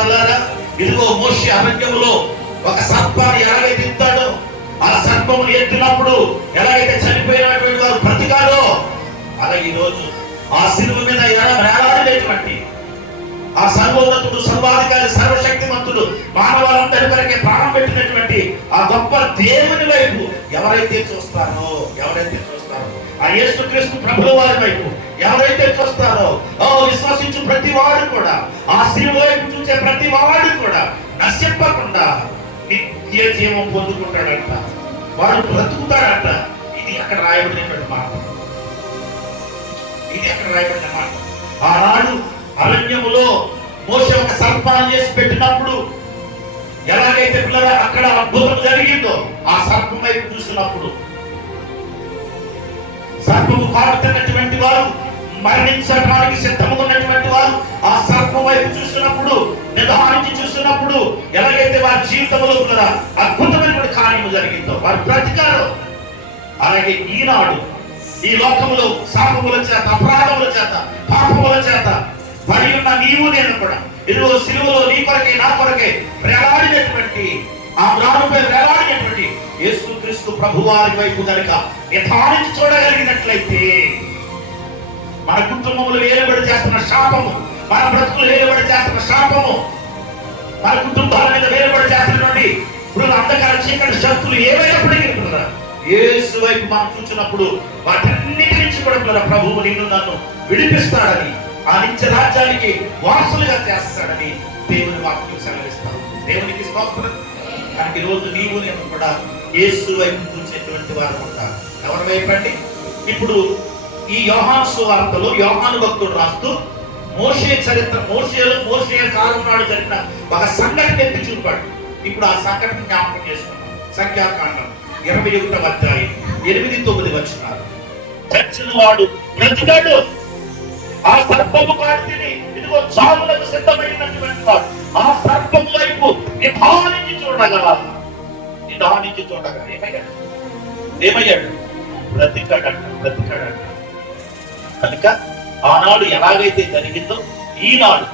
వాళ్ళారా, ఇదిగో మోషే అరణ్యములో ఒక సర్పాన్ని ఎలాగైతే ఎత్తాడో, ఆ సర్పము ఎత్తినప్పుడు ఎలాగైతే చనిపోయినటువంటి వారు బ్రతికారో, అలాగే ఈరోజు ఆ శిలువ మీద వేలాడేటువంటి ఆ సర్వోన్నతుడు, సర్వాధికారి, సర్వశక్తిమంతుడు, మానవాళందరి కొరకే ప్రాణం పెట్టినటువంటి ఆ గొప్ప దేవుని వైపు ఎవరైతే చూస్తారో ఆ యేసుక్రీస్తు ప్రభువు వారి వైపు ఎవరైతే చూస్తారో, విశ్వసించు ప్రతి వాడు కూడా, ఆ శిలువ వైపు చూసే ప్రతి వాడు కూడా నశింపకుండా నిత్య జీవం పొందుకుంటాడంట, వాడు బ్రతుకుతాడంట. ఇది అక్కడ రాయబడినటువంటి మాట. ఆనాడు అరణ్యములో మోషే ఒక సర్పాన్ని చేసి పెట్టినప్పుడు ఎలాగైతే పిల్లల అక్కడ అద్భుతం జరిగిందో, ఆ సర్పం వైపు చూసినప్పుడు సర్పము కాడుతున్నటువంటి వారు, మరణించడానికి సిద్ధంగా ఉన్నటువంటి వారు ఆ సర్పం వైపు చూసినప్పుడు, నిదానించి చూసినప్పుడు ఎలాగైతే వారి జీవితంలో కూడా అద్భుతమైనటువంటి కార్యము జరిగిందో వారు బ్రతికారు. అలాగే ఈనాడు ఈ లోకంలో శాపముల చేత, అపరాధముల చేత, పాపముల చేత పడి ఉన్న నీవు నేను కూడా ఇదిగో సిలువలో నీ కొరకే నా కొరకే వేలాడినటువంటి ఆ మ్రానుపై వేలాడినటువంటి యేసుక్రీస్తు ప్రభువారి వైపు కనుక నిదానించి చూడగలిగినట్లయితే మన కుటుంబములు వేలుబడి చేస్తున్న శాపము, మన బ్రతుకులు వేలుబడి చేస్తున్న శాపము, మన కుటుంబాల మీద వేలుబడి చేస్తున్నటువంటి ఇప్పుడు అంధకార చీకటి శక్తులు ఏమైనప్పటికీ యేసు వైపు మనం చూసినప్పుడు వాటన్నిటి నుంచి కూడా ప్రభువు నిన్ను నన్ను విడిపిస్తాడని, ఆ నిత్య రాజ్యానికి వారసులుగా చేస్తాడని దేవుని వాక్యం సెలవిస్తాడు. దేవునికి స్తోత్రం. కానీ ఈ రోజు నీవు నేను కూడా యేసు వైపు చూసేటువంటి వారు ఉంటారు. ఎవరి వైపు అండి? ఇప్పుడు ఈ యోహాను సువార్తలో యోహాను భక్తుడు రాస్తూ మోషే చరిత్ర, మోషే కాలం నాడు జరిగిన ఒక సంఘటన ఎత్తి చూపాడు. ఇప్పుడు ఆ సంఘటన జ్ఞాపకం చేసుకున్నాం. సంఖ్యాకాండం 21వ అధ్యాయం 8-9 వచనాలు. చచ్చిన వాడు బ్రతికాడు, ఆ సర్పము కాడిని ఇదిగో చావులకు సిద్ధమైనటువంటి వాడు ఆ సర్పము వైపు నిదానించి చూడగా ఏమయ్యాడు? బ్రతికాడంట. కనుక ఆనాడు ఎలాగైతే జరిగిందో ఈనాడు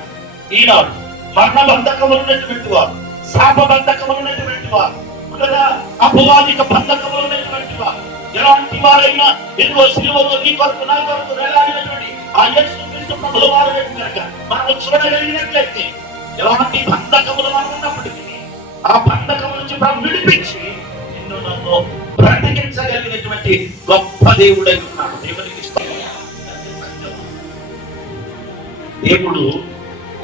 మరణ బంధకములు ఉన్నటువంటి వారు, శాప బంధకములు ఉన్నటువంటి వారు, అపవాదిక బంధకములు ఉన్నటువంటి వారు, ఎలాంటి వారైనా ఎన్నో సిలువలో నీ కొరకు నా కొరకు వేలాడినటువంటి ఆ యేసుక్రీస్తు ప్రభువు వారి వైపు కనుక మనం చూడగలిగినట్లయితే ఎలాంటి బంధకములు మనం ఉన్నప్పటికీ ఆ బంధకం నుంచి మనం విడిపించి నిన్ను నన్ను బ్రతికించగలిగినటువంటి గొప్ప దేవుడై ఉన్నాడు. దేవునికి దేవుడు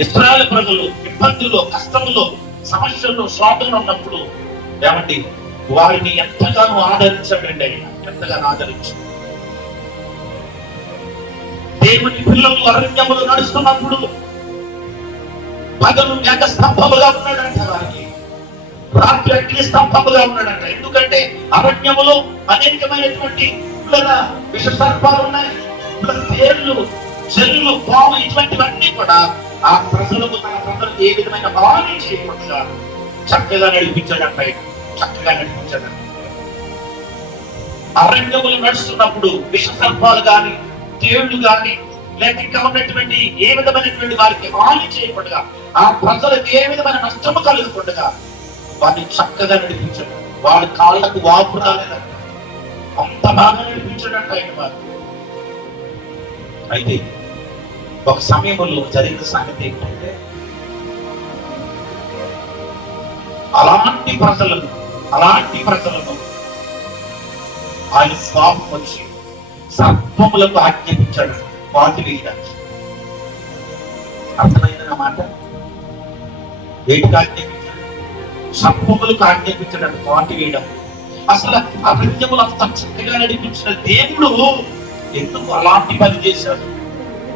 ఇశ్రాయేలు ప్రజలు ఇబ్బందుల్లో, కష్టంలో, సమస్యల్లో, శోధనలో ఉన్నప్పుడు ఏమండి వారిని ఎంతగానో ఆదరించాడండి. ఆయన ఎంతగానో ఆదరించాడు. దేవుని పిల్లలు అరణ్యములు నడుస్తున్నప్పుడు పగలు మేఘ స్తంభముగా ఉన్నాడంట, వారికి రాత్రి అగ్ని స్తంభముగా ఉన్నాడంట. ఎందుకంటే అరణ్యములో అనేకమైనటువంటి విష సర్పాలు ఉన్నాయి, తేళ్లు, చెల్లు, పాము, ఇటువంటివన్నీ కూడా ఆ ప్రజలకు తన ప్రజలకు ఏ విధమైన హాని చేయకుండా చక్కగా నడిపించాడంట. అరణ్యములు నడుస్తున్నప్పుడు విష సర్పాలు గాని, తేళ్లు గాని, లేక ఇంకా ఉన్నటువంటి ఏ విధమైనటువంటి వారికి హాని చేయకుండా, ఆ ప్రజలకు ఏ విధమైన నష్టము కలుగకుండా వారిని చక్కగా నడిపించాడు. వాడి కాళ్ళకు వాపు రాలేదంట, అంత బాగా నడిపించాడంట ఆయన వారు. అయితే ఒక సమయంలో జరిగిన సంగతి ఏంటంటే, అలాంటి ప్రజలను ఆయన పాపం వచ్చి సర్పములకు ఆజ్ఞాపించాడు వాటి వేయడానికి. అర్థమైందన్న మాట? వేటికి ఆజ్ఞాపించాడు? సర్పములకు ఆజ్ఞాపించాడు వాటి వేయడం. అసలు అరణ్యములు అంత చక్కగా నడిపించిన దేవుడు ఎందుకు అలాంటి పని చేశాడు?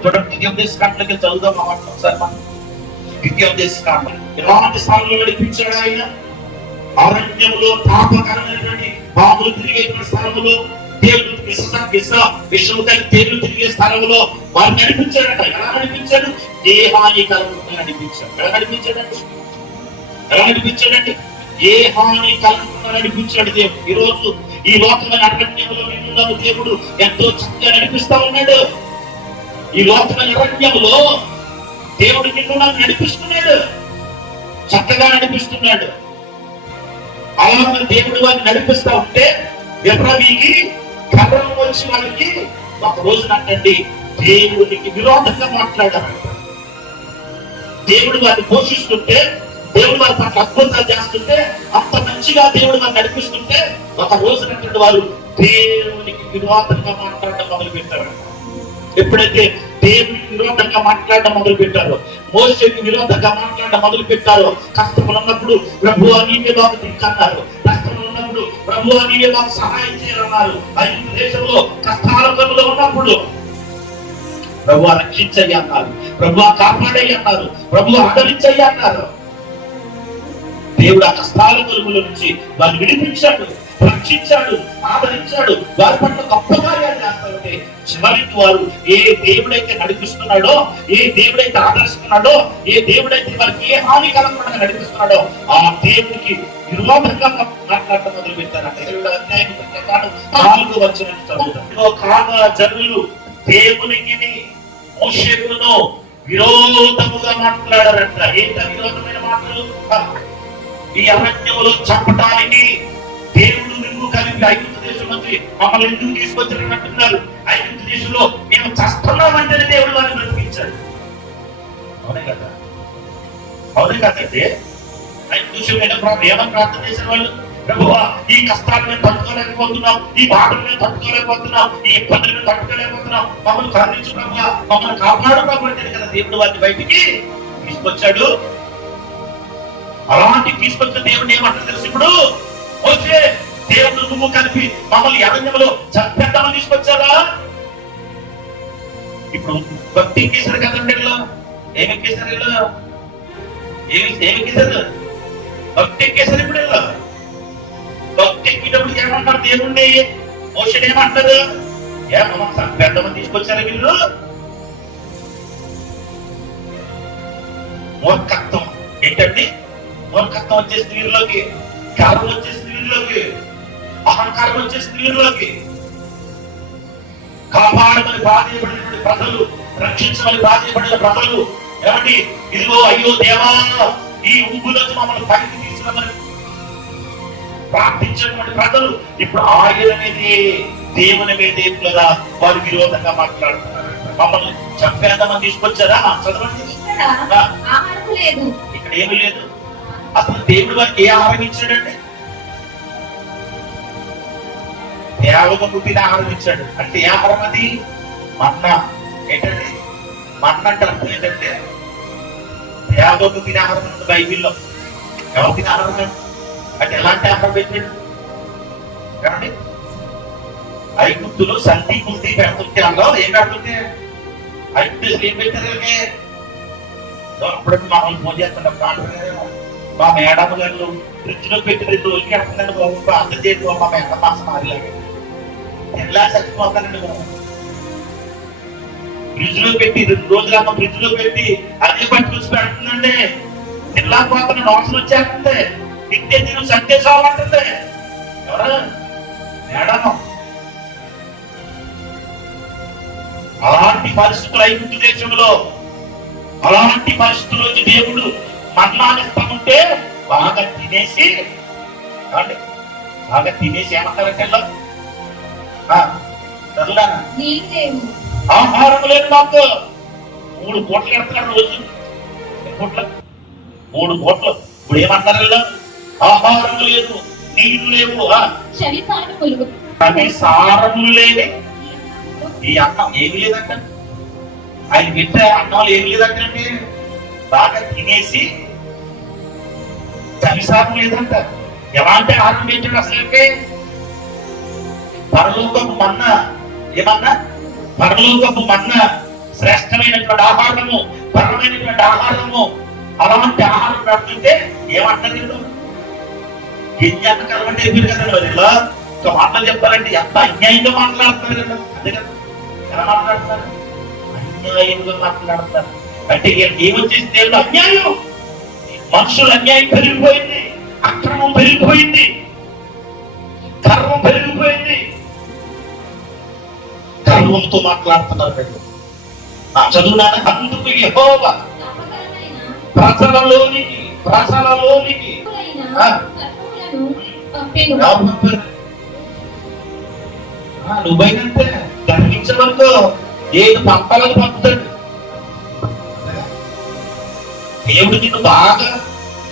చూడండి, ద్వితీయోపదేశకాండకి చదువుదాం ఒకసారి. మనం ద్వితీయోపదేశకాండం ఎలాంటి స్థానంలో నడిపించాడు ఆయన? అరణ్యంలో పాపకరమైనటువంటి పాములు తిరిగే స్థలంలో, దేవుడు విషము తేళ్లు తిరిగే స్థలంలో వారు నడిపించాడట. ఎలా నడిపించాడు? ఏ హాని కలగకుండా నడిపించాడు. ఎలా నడిపించాడండి? ఏ హాని కలగకుండా నడిపించాడు దేవుడు. ఈ రోజు ఈ లోకమైన అరణ్యంలో నిన్ను దేవుడు ఎంతో చక్కగా నడిపిస్తా ఉన్నాడు. ఈ లోకమైన అరణ్యంలో దేవుడు నిన్ను నడిపిస్తున్నాడు. చక్కగా నడిపిస్తున్నాడు. అలా దేవుడు వారిని నడిపిస్తా ఉంటే విప్రవీకి గర్వం వచ్చి వాళ్ళకి ఒక రోజున అంటండి దేవుడికి విరోధంగా మాట్లాడారంట. దేవుడు వారిని పోషిస్తుంటే, దేవుడు వారి పట్ల అద్భుతాలు చేస్తుంటే, అంత మంచిగా దేవుడు వారిని నడిపిస్తుంటే ఒక రోజున వారు దేవునికి విరోధంగా మాట్లాడడం మొదలు పెట్టారంట. ఎప్పుడైతే దేవునికి విరోధంగా మాట్లాడడం మొదలు పెట్టారో, మోషేకి విరోధంగా మాట్లాడడం మొదలు పెట్టారో, కష్టములు ఉన్నప్పుడు ప్రభువా నీవే మాకు దిక్కన్నారు, కష్టములు ఉన్నప్పుడు ప్రభువా నీవే మాకు సహాయం చేయాలన్నారు. ఐగుప్తు దేశంలో కష్టాలలో ఉన్నప్పుడు ప్రభువా రక్షించయ్య అన్నారు, ప్రభువా కాపాడయ్య అన్నారు, ప్రభువా ఆదరించయ్య అన్నారు. దేవుడు ఆ కష్టాల కలుగుల నుంచి వారిని విడిపించాడు, రక్షించాడు, ఆదరించాడు, వారి పట్ల గొప్ప కార్యాలు చేస్తారంటే చివరికి వారు ఏ దేవుడైతే నడిపిస్తున్నాడో, ఏ దేవుడైతే ఆదరిస్తున్నాడో, ఏ దేవుడైతే వారికి ఏ హాని కలగకుండా నడిపిస్తున్నాడో ఆ దేవుడికి విరోధంగా మాట్లాడటం మొదలు పెట్టారంటే 4వ వచనం చదువుతాం. కాగా జనులు దేవునికి మోషేకును విరోధముగా మాట్లాడారంట. ఏంటి విరోధమైన మాటలు? ఈ అరణ్యములో చంపటానికి దేవుడు నువ్వు కలిపి ఐగుప్తు దేశం నుంచి మమ్మల్ని ఎందుకు తీసుకొచ్చారంటున్నారు. ఐగుప్తు దేశంలో మేము చస్తున్నామంటే దేవుడు వారిని బ్రతికించాడు. అవునే కదా? అవునే కదండి? ఐగుప్తు దేశం ఏమని ప్రార్థన చేసిన వాళ్ళు? ప్రభువా ఈ కష్టాలు మేము తట్టుకోలేకపోతున్నాం, ఈ బాధలు మేము తట్టుకోలేకపోతున్నాం, ఈ ఇబ్బందులు మేము తట్టుకోలేకపోతున్నాం, మమ్మల్ని కరుణించు ప్రభువా, మమ్మల్ని కాపాడు ప్రభు అంటే కదా దేవుడు వారిని బయటికి తీసుకొచ్చాడు. అలాంటి తీసుకొచ్చిన దేవుడు ఏమంటారు తెలుసు? ఇప్పుడు వచ్చే దేవుడు నువ్వు కలిపి మమ్మల్ని అరణ్యంలో చంపేద్దామని తీసుకొచ్చారా? ఇప్పుడు భక్తి ఎక్కేశారు కదండి. ఏమెక్కేశారు? ఏమెక్కేశారు? భక్తి ఎక్కేశారు. ఇప్పుడు భక్తి ఎక్కేటప్పుడు ఏమంటారు దేవుణ్ణి? మోషేని ఏమంటారు? ఏమమ్మా చంపేద్దామని తీసుకొచ్చారా వీళ్ళు? మూర్ఖత్వం. ఏంటండి మూర్ఖత్వం? వచ్చేసి వీరిలోకి గర్వం, వచ్చేసి వీరిలోకి అహంకారం, వచ్చేసి వీరిలోకి కాపాడమని బాధ్యపడినటువంటి ప్రజలు, రక్షించమని బాధ్యపడిన ప్రజలు ఏమండి ఇదిగో అయ్యో దేవా ఈ ఊబులోకి మమ్మల్ని పైకి తీసుకురామని ప్రార్థించినటువంటి ప్రజలు ఇప్పుడు ఆయన మీదే దేవుని మీదే కదా వారు విరోధంగా మాట్లాడుతున్నారు. మమ్మల్ని చంపేద్దామని తీసుకొచ్చారా? చదవండి. ఇక్కడ ఏమీ లేదు. అసలు దేవుడు వారికి ఏ ఆహారం ఇచ్చాడండి? దేవగా పుట్టిన ఆహారం ఇచ్చాడు. అంటే ఏ ఆహారం అది? మన్నా. ఏంటండి మన్నా అంటే అర్థం ఏంటంటే దేవగా పుట్టిన ఆహారం ఉంది బైబిల్లో. ఎవరు తిన ఆహారం అంటే ఎలాంటి ఆహారం పెట్టాడు? ఏమండి ఐగుప్తులో సంధి బుద్ధి పెడుతుంటే అందులో ఏం పెడుతుంటే ఐగుప్తు ఏం పెట్టారు? అప్పుడప్పుడు మమ్మల్ని ఫోన్ చేస్తున్నారు. మా మేడం గారు ఫ్రిడ్జ్ లో పెట్టి 2 రోజులకి అంటుందండి బాబు, ప్రార్థన చేయండి బాబు, మా మేడం మాసం మారిలాగా ఎలా చచ్చిపోతానండి బాబు. ఫ్రిడ్జ్ లో పెట్టి 2 రోజులమ్మ ఫ్రిడ్జ్ లో పెట్టి అదే పట్టి చూసి పెడుతుందండి. ఎలా పోతున్న నోట్స్ వచ్చేస్తుంది, తింటే నేను సంకేసాలంటుంది. ఎవరు? మేడం. అలాంటి పరిస్థితులు ఐగుప్తు దేశంలో, అలాంటి పరిస్థితుల్లోంచి దేవుడు మన్నానిస్తామంటే బాగా తినేసి ఏమంటారంటే ఆహారం లేదు మాకు. 3 పూటలు ఎడతారు రోజు. 3 పూటలు. ఇప్పుడు ఏమంటారు? ఆహారం లేదు, నీళ్లు లేవు, అవి సారములు లేని ఈ అన్నం ఏమి లేదంట. ఆయన పెట్టే అన్నంలో ఏమి లేదంటే బాగా తినేసి చలిసారం లేదంట. ఎలాంటి ఆహారం పెట్టాడు అసలుకే? పరలోకపు మన్నా. ఏమన్నా? పరలోకపు మన్నా, శ్రేష్టమైనటువంటి ఆహారము, పరమైనటువంటి ఆహారము. అలాంటి ఆహారం పెడుతుంటే ఏమంటారు? గింజకరం అంటే ఎప్పుడు కదా ఇలా ఒక మాటలు చెప్పాలంటే ఎంత అన్యాయంగా మాట్లాడుతున్నారు కదా. అదే కదా ఎలా మాట్లాడుతున్నారు? అన్యాయంగా మాట్లాడతారు. అంటే ఏమొచ్చేసి దేవుడు అన్యాయం, మనుషులు అన్యాయం పెరిగిపోయింది, అక్రమం పెరిగిపోయింది, గర్వం పెరిగిపోయింది. గర్వంతో మాట్లాడుతున్నారు. చదువునా? అందుకు యెహోవా ప్రజలలోనికి ప్రజలలోనికి ఆ, ఎవరు పంపారు? నువ్వైనంతే గర్వించడంతో ఏది పంపాలని పంపుతాడు. దేవుడు నిన్ను బాగా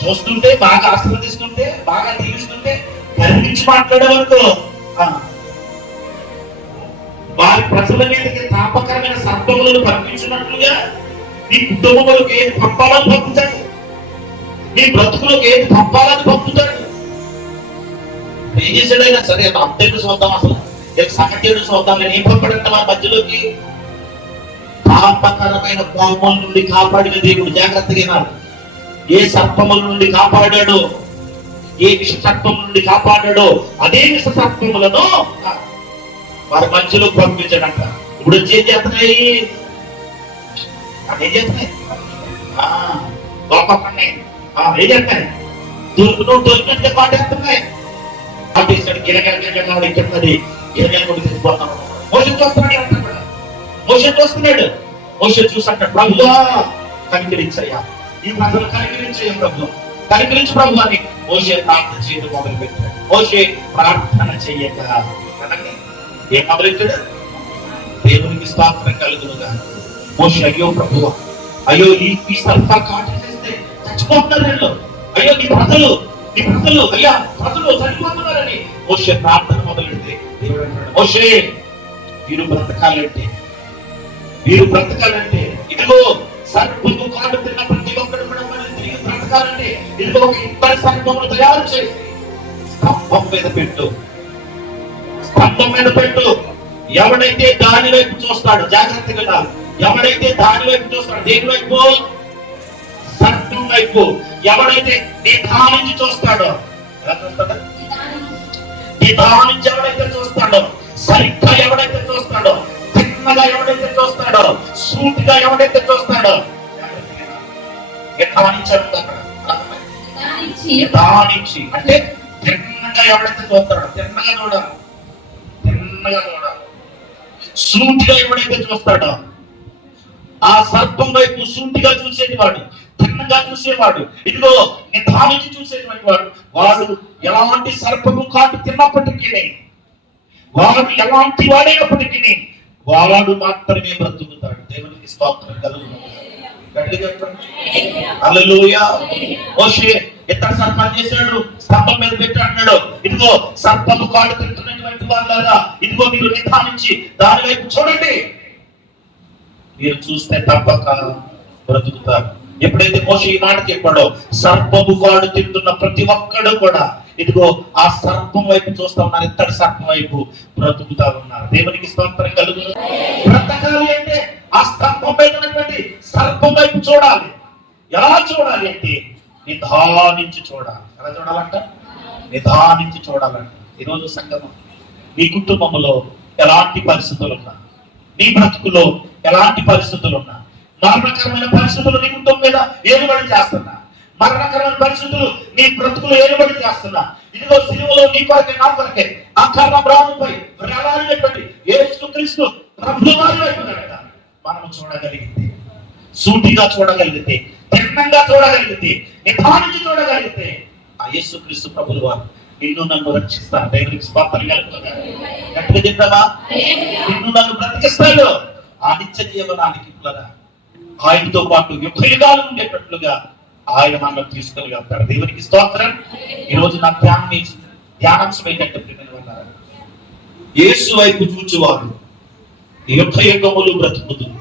చూస్తుంటే, బాగా ఆశీర్వదిస్తుంటే, బాగా దీవిస్తుంటే గర్వించి మాట్లాడేవనుకో వారి ప్రజల మీదకి తాపకరమైన సర్పములను పంపించినట్లుగా నీ కుటుంబములకు ఏది పంపాలని పంపుతాడు, నీ బ్రతుకులకు ఏది పంపాలని పంపుతాడు. ఏం చేశాడైనా సరే అంతేడు చూద్దాం, అసలు సంగతేడు చూద్దాం. నేను ఏం పంపడంటే మన మధ్యలోకి పాపకరమైన కోపం నుండి కాపాడిన దేవుడు. జాగ్రత్తగా ఏ సర్పముల నుండి కాపాడాడో, ఏ విష సర్పం నుండి కాపాడాడో అదే విష సర్పములను వారి మధ్యలో పంపించాడంట. ఇప్పుడు వచ్చి ఏం చేస్తున్నాయి? అదే చేస్తున్నాయి, కోపండి ఏం చేస్తాయి? దొరికినట్టే పాటేస్తున్నాయి. పాటేశాడు గిరగరగరగాడు ఇక్కడి గిరగర కూడా తీసుకుపోతాడు. మోషన్ చూస్తున్నాడు అంటున్నాడు, మోషన్ చూస్తున్నాడు. మోషన్ చూసంటాడు, ప్రభువా కనికరించయ్యా, ఈ ప్రజలు కనికరించయ్యా ప్రభు, కనికరించి ప్రభు అని మోషే ప్రార్థన చేయడం మొదలు పెట్టాడు. మోషే ప్రార్థన చెయ్యక ఏం మొదలెట్టాడు? దేవునికి స్తోత్రం కలుగునుగా. మోషే అయ్యో ప్రభువా, అయ్యో ఈ సర్పాలు కాటు చేస్తే చచ్చిపోతున్నారు వీళ్ళు, అయ్యో నీ ప్రజలు అయ్యా ప్రజలు చనిపోతున్నారని మోషే ప్రార్థన మొదలెడితే దేవుడు అంటాడు, మోషే వీరు బ్రతకాలంటే ఇదిగో సర్పము కాటు తిన్న ప్రతి ఒక్కరు కూడా మనం తిరిగి బ్రతకాలంటే ఇదిగో ఒక ఇద్దరు సర్పమును తయారు చేసి స్తంభం మీద పెట్టు. ఎవడైతే దాని వైపు చూస్తాడో, జాగ్రత్తగా ఎవడైతే దాని వైపు చూస్తాడో, దేని వైపు? సర్పం వైపు. ఎవడైతే నిదానించి చూస్తాడో, ఎలా చూస్తాడో? నిదానించి ఎవడైతే చూస్తాడో, సరిగ్గా ఎవడైతే చూస్తాడో, తిన్నగా ఎవడైతే చూస్తాడో, సూటిగా ఎవడైతే చూస్తాడో, నిదానించి అంటే తిన్నగా ఎవడైతే చూస్తాడో, తిన్నగా చూడాలి, సూటిగా ఎవడైతే చూస్తాడో, ఆ సర్పం వైపు సూటిగా చూసేది వాడు, తిన్నగా చూసేవాడు, ఇదిగో నిదానించి చూసేటువంటి వాడు ఎలాంటి సర్పము కాటు తిన్నప్పటికీ, వాడు ఎలాంటి వాడైనప్పటికీ వాడు మాత్రమే బ్రతుకుతాడు. దేవునికి స్తోత్రం కలుగును. హల్లెలూయా. మోషే ఇతడు సర్పం చేశాడు, స్తంభం మీద పెట్టి అంటాడు, ఇదిగో సర్పము కాటు తింటున్నటువంటి వాళ్ళారా, ఇదిగో మీరు నిదానించి దాని వైపు చూడండి, మీరు చూస్తే తప్పక బ్రతుకుతారు. ఎప్పుడైతే మోషే ఈ మాట చెప్పాడో, సర్పము కాడు తింటున్న ప్రతి ఒక్కడు కూడా ఇదిగో ఆ సర్పం వైపు చూస్తా ఉన్నారు, ఇత్తడి సర్పం వైపు బ్రతుకుతా ఉన్నారు. దేవునికి స్తోత్రం కలుగును. బ్రతకాలి అంటే ఆ స్తంభం మీద ఉన్నటువంటి సర్పం వైపు చూడాలి. ఎలా చూడాలి అంటే నిదానించి చూడాలి. ఎలా చూడాలంట? నిదానించి చూడాలంట. ఈరోజు సంగమం, నీ కుటుంబంలో ఎలాంటి పరిస్థితులు ఉన్నా, నీ బ్రతుకులో ఎలాంటి పరిస్థితులు ఉన్నా, మరణకరమైన పరిస్థితులు నీ కుటుంబం మీద ఏలుబడి చేస్తున్నా, మరణకరమైన పరిస్థితులు నీ బ్రతుకులు ఏలుబడి చేస్తున్నా, ఇదిగో సిలువలో నీ కొరకే నా కొరకే అకారణ ప్రాణంపై ప్రాణాలు యేసుక్రీస్తు ప్రభువారి వైపు కనుక మనం చూడగలిగితే, సూటిగా చూడగలిగితే, తిన్నంగా చూడగలిగితే, నిదానించి చూడగలిగితే ఆ యేసుక్రీస్తు ప్రభువు వారు నిన్ను నన్ను రక్షిస్తారు. దేవునికి స్తోత్రం కలుగుతుంది. గట్టిగా చెప్తావా? నిన్ను నన్ను బ్రతికిస్తాడు. ఆ నిత్య జీవనానికి ఆయనతో పాటు యుగాలు ఉండేటట్లుగా ఆయన మనల్ని తీసుకెళ్ళగలుగుతాడు. దేవునికి స్తోత్రం. ఈరోజు నా ధ్యానాంశం ఏంటంటే, యేసు వైపు చూచువాడు యుగములు బ్రతుకుతుంది.